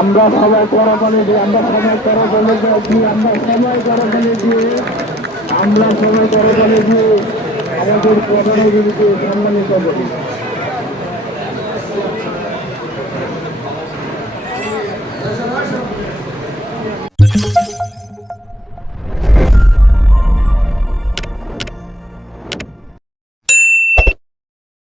আমরা সবাই করবলে দিই, আমরা সবাই করবলে যাচ্ছি আমরা সবাই করবলে দিয়ে আমরা সবাই করবলে দিয়ে আমাদের প্রধানগুলিকে সম্মানিত করি।